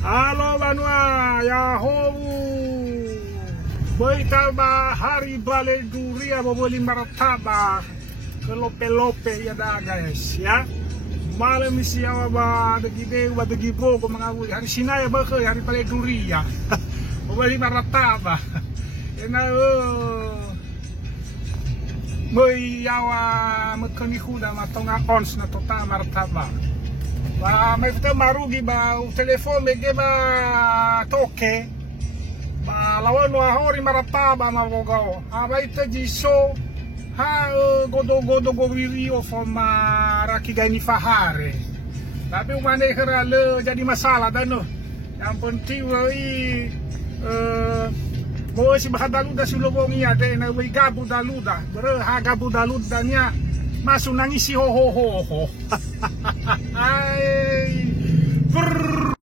Halo Banua, Yahoo. Boitaba hari bale duria boboli marataba. Kelope-lope ya dah guys ya. Malam isi awak ba degi de wa degi bro ko mangawu hari sinaya ba ke hari bale duria. Boboli marataba. Ena Moi yawa mekani huda matonga ons na tota martaba. Ba mai fute marugi ba o telefone ge ba toke. Ba lawan wa hori marataba na vogao. Aba ite jiso ha godo gowirio forma rakigani fahare. Tapi umane kira le jadi masalah dan yang penting wei Bo si bahadaluda si lobongi ada na wei gabu daluda berha gabu daludanya masuk nangis si ho ho ho ho. Ai